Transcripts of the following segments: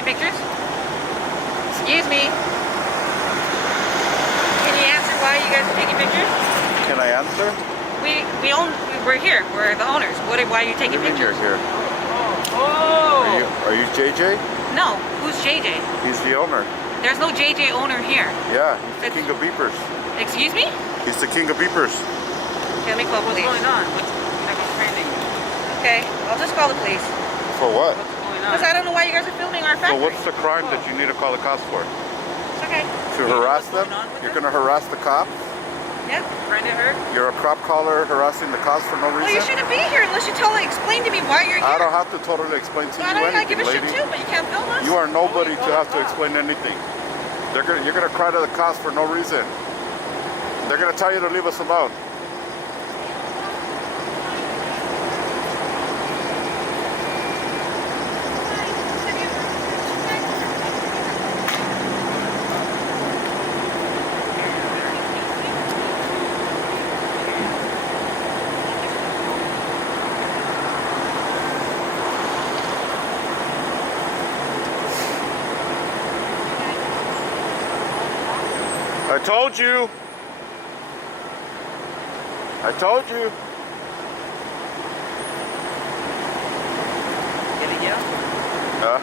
taking pictures? Excuse me. Can you answer why you guys are taking pictures? Can I answer? We're here. We're the owners. Why are you taking pictures? You're here. Oh. Are you JJ? No. Who's JJ? He's the owner. There's no JJ owner here. Yeah, he's the king of beepers. Excuse me? He's the king of beepers. Okay, let me call police. What's going on? What's trending? Okay, I'll just call the police. For what? What's going on? Because I don't know why you guys are filming our factory. So what's the crime that you need to call the cops for? It's okay. To harass them? You're going to harass the cops? Yeah. Friend of her? You're a crop caller harassing the cops for no reason? Well, you shouldn't be here unless you explain to me why you're here. I don't have to totally explain to you I anything, give a lady. shit too, but you can't film us. You are nobody to have to explain anything. You're gonna cry to the cops for no reason. They're gonna tell you to leave us alone. I told you. I told you. Get it, Huh?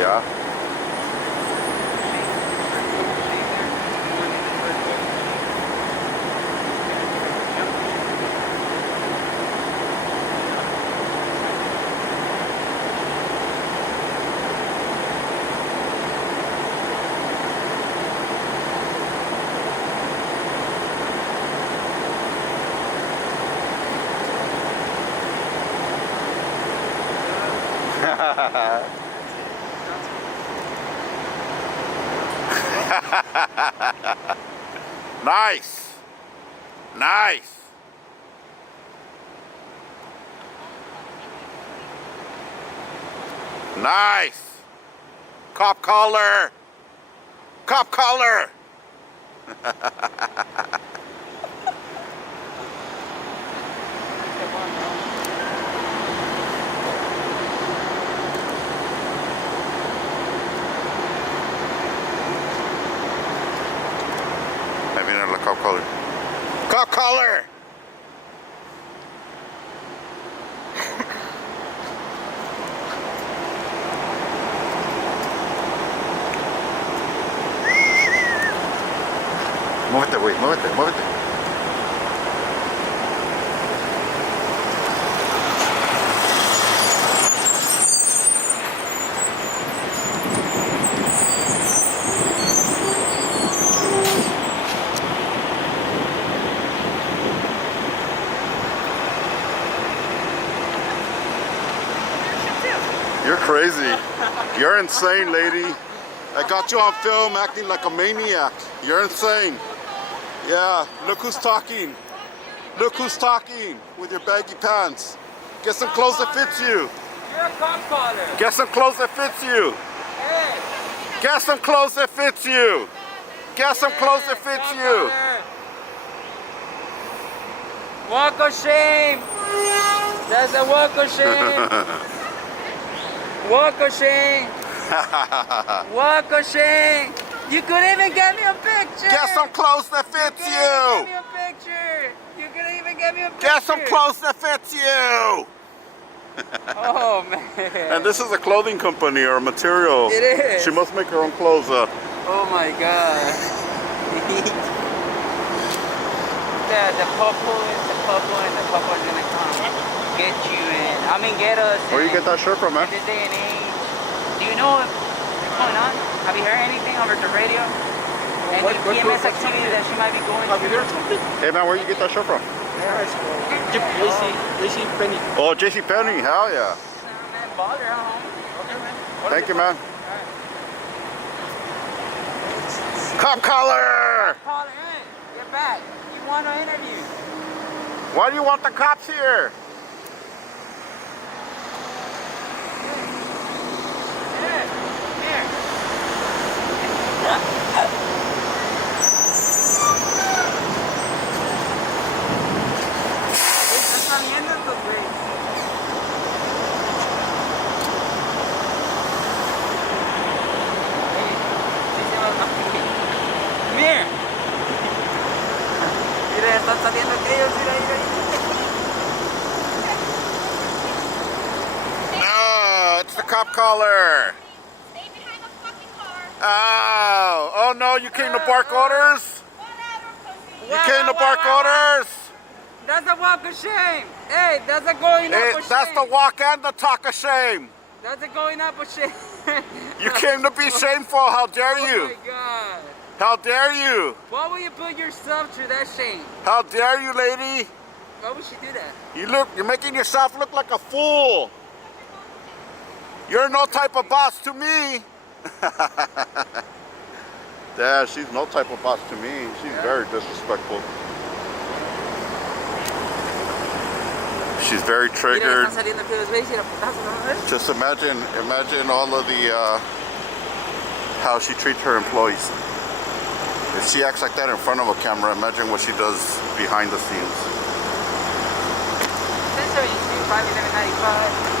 Yeah. Nice. Nice. Nice. Cop collar. Cop collar. Cop collar. Cop collar! Muévete, güey, muévete, muévete. You're crazy. You're insane, lady. I got you on film acting like a maniac. You're insane. Yeah, look who's talking. Look who's talking with your baggy pants. Get some clothes that fits you. You're a cop caller. Get some clothes that fits you. Hey. Get some clothes that fits you. Get some clothes that fits you. Walk of shame. That's a walk of shame. Walk of shame. Walk of shame. You couldn't even get me a picture. Get some clothes that fits you. Get me a picture. You couldn't even get me a picture. Get some clothes that fits you. Oh man. And this is a clothing company or a material. It is. She must make her own clothes. Oh my god. the couple is gonna come get you and get us. Where you get that shirt from, man? In this day and age. Do you know what's going on? Have you heard anything over the radio? Any PMS activity that she might be going Have you through? heard something? Hey man, where you get that shirt from? JC Penny. Oh, JC Penny, hell yeah. Man, bother at home. Okay, man. Thank you, man. Cop collar! Call her in. Get back. You want to interview. Why do you want the cops here? No, it's the cop collar. Stay behind the fucking car. Oh no, you came to bark orders? Whatever, pussy. You came to bark orders? That's a walk of shame. Hey, that's a going up Hey, of shame. that's the walk and the talk of shame. That's a going up of shame. You came to be shameful, how dare you? Oh my God. How dare you? Why would you put yourself through that shame? How dare you, lady? Why would she do that? You're making yourself look like a fool. You're no type of boss to me. Yeah, she's no type of boss to me. She's very disrespectful. She's very triggered. Just imagine all of the how she treats her employees. If she acts like that in front of a camera, imagine what she does behind the scenes. 1072, 51195.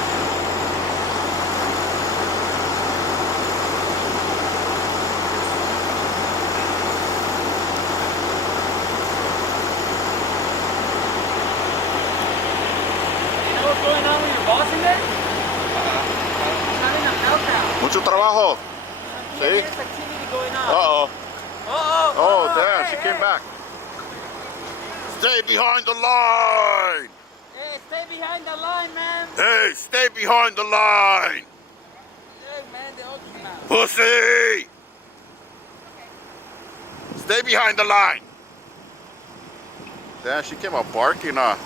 What's going on with your boss in there? He's having a meltdown. Mucho trabajo. There's See? activity going on. Uh-oh. Oh, damn, hey, she came hey. back. Stay behind the line. Hey, stay behind the line, man. Hey, stay behind the line. Hey, man, they all came out. Pussy. Stay behind the line. Damn, she came out barking, huh?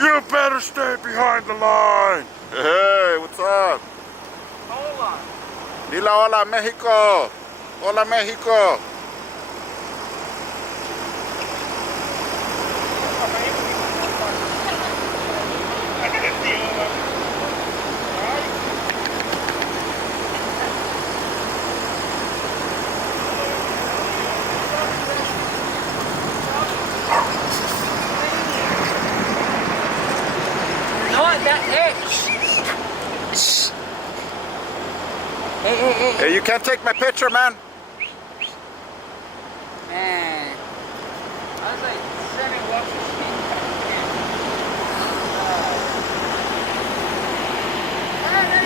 You better stay behind the line. Hey, what's up? Hold on. Dile hola, Mexico. Hola, Mexico. No, that, hey. Shh. Hey. Hey, you can't take my picture, man. Man. I was like, sending walks of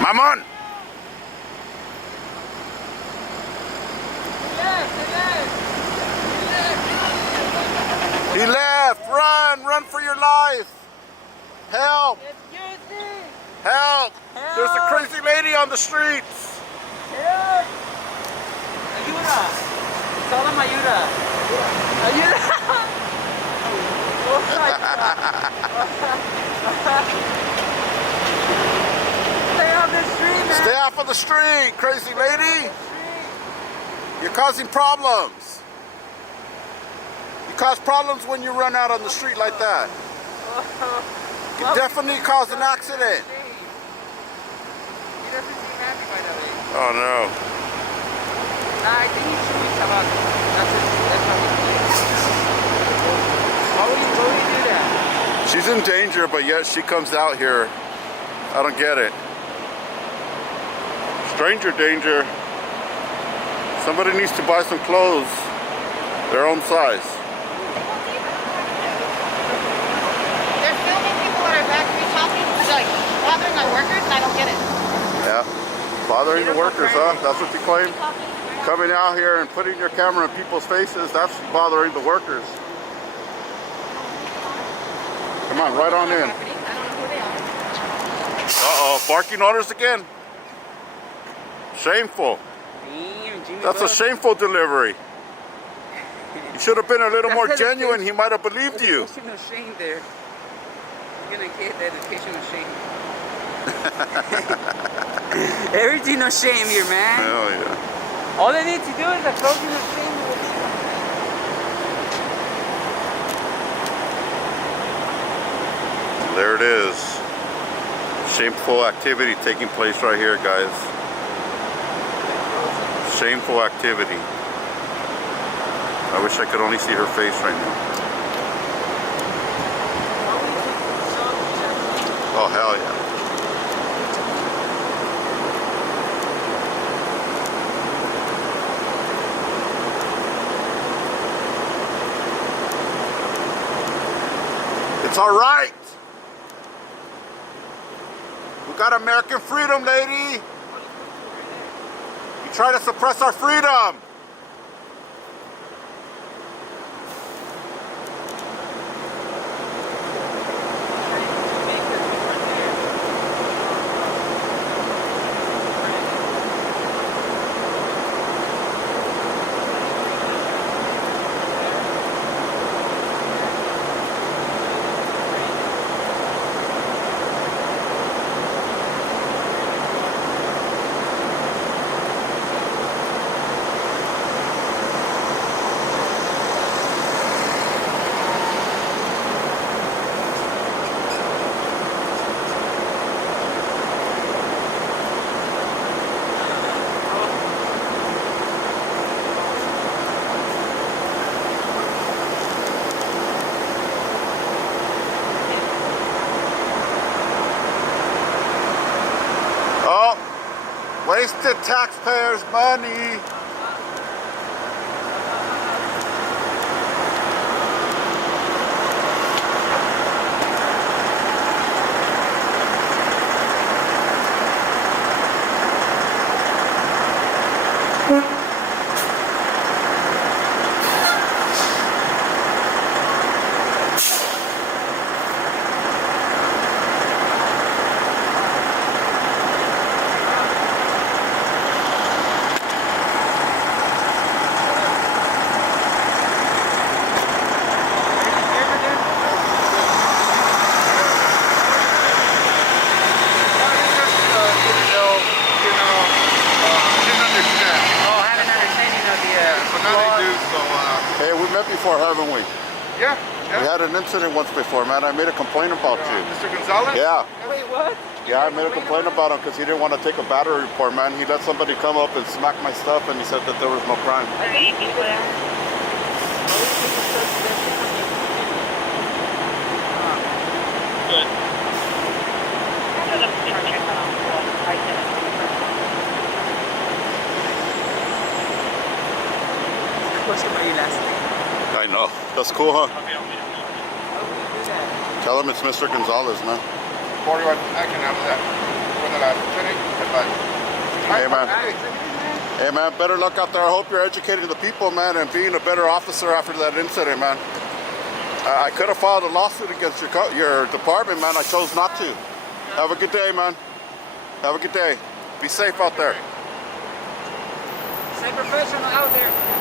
Mamon. He left. Run for your life. Help. Excuse me. Help. There's a crazy lady on the streets. Help. Ayuda. Tell them ayuda. Ayuda. Stay off the street, man. Stay off of the street, crazy lady. You're causing problems. You cause problems when you run out on the street like that. You definitely cause an accident. He doesn't seem happy by the way. Oh no. Nah, I think he should be about that's how Why would you do that? She's in danger, but yet she comes out here. I don't get it. Stranger danger. Somebody needs to buy some clothes, their own size. They're filming people that are factory shopping, like bothering our workers, and I don't get it. Yeah, bothering the workers, huh? That's what you claim? Coming out here and putting your camera in people's faces, that's bothering the workers. Come on, right on in. I don't know who they are. Uh-oh, barking orders again. Shameful. Damn, Jimmy That's a Bug. shameful delivery. You should have been a little more That's genuine. He might have believed you. Educational shame there. You're gonna get the educational shame. Everything no shame here, man. Hell yeah. All they need to do is a closing of shame. There it is. Shameful activity taking place right here, guys. Shameful activity. I wish I could only see her face right now. Oh, hell yeah. It's all right. We got American freedom, lady. You try to suppress our freedom. Oh, wasted taxpayers' money. Hey, we met before, haven't we? Yeah, We had an incident once before, man. I made a complaint about you. Mr. Gonzalez? Yeah. Wait, what? Yeah, I made a complaint about him because he didn't want to take a battery report, man. He let somebody come up and smack my stuff, and he said that there was no crime. Good. What's the last name? I know. That's cool, huh? How would you do that? Tell him it's Mr. Gonzalez, man. 41, I can have that. For the last 20, Hey, man. Hey, man, better luck out there. I hope you're educating the people, man, and being a better officer after that incident, man. I could have filed a lawsuit against your department, man. I chose not to. Have a good day, man. Have a good day. Be safe out there. Stay professional out there.